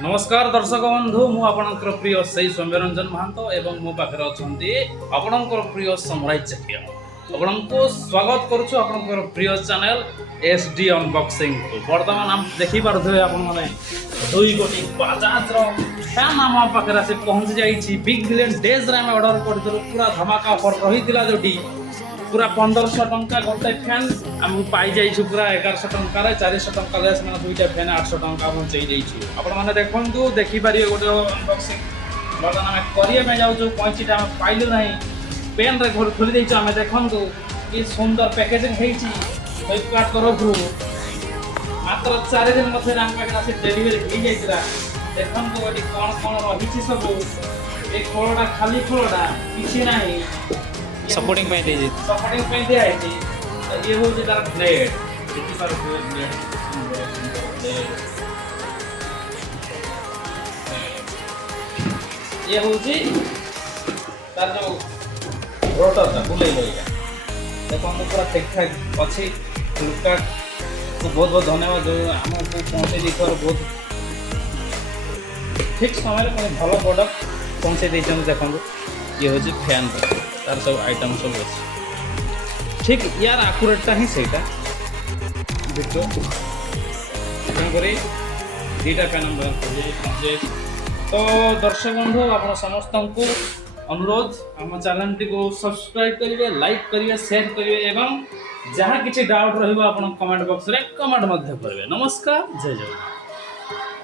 नमस्कार दर्शक बंधु मु आपणकर प्रिय सही सौम्यरंजन महांत एवं मो पाखरे अछंती आपणकर प्रिय समराय चकिया आपनको स्वागत करूछु आपणकर प्रिय चैनल एसडी अनबॉक्सिंग को वर्तमान हम देखि पारथुए आपन माने दुई गोटी बजाज रो फैन हम पाखरे से पहुंच जाई छी बिग बिलियन डेज रे हम ऑर्डर करथुल पूरा धमाका ऑफर रहितिला जोटी पूरा 1500 टंका गोटे फैन आमको पाई जाइछु पूरा 1100 टंका रे 400 टंका ले से दुईटा फैन 800 टंका पहुंचाई जाइछु आपण माने देखंतु देखि पारिए गोटे अनबॉक्सिंग बर्तन हम करिए में जाउ जो पॉइंटटा हम पाइलु नहीं पेन रे घर खोली दैछु हम देखंतु कि सुंदर पैकेजिंग हेछि फ्लिपकार्ट तरफरु मात्र 4 दिन मध्ये हम पाखरा से डिलीवरी हो जाइतरा देखंतु एटी कोन कोन रहिछि सब एक खोलडा खाली खोलडा किछि नाही सपोर्टिंग पे दे सपोर्टिंग पे दे आई थी तो ये हो जे तार ब्लेड देखि पार ब्लेड ये हो जी तार जो रोटर था बुले लइया देखो हम पूरा ठीक ठाक अछि फ्लिपकार्ट को बहुत बहुत धन्यवाद जो हमको पहुंचे दिखर बहुत ठीक समय रे भलो प्रोडक्ट पहुंचे दैछन देखो ये हो जी फैन तार सब आइटम सब अच्छे ठीक यार आकुरेटटा ही सहीटा देखो करे दीटा फैन नंबर पहुंचे तो दर्शक बंधु आप समस्त को अनुरोध आम चैनल को सब्सक्राइब करेंगे लाइक करेंगे शेयर करेंगे एवं जहाँ किसी डाउट रही कमेंट बॉक्स रे कमेंट करेंगे नमस्कार जय जगन्नाथ।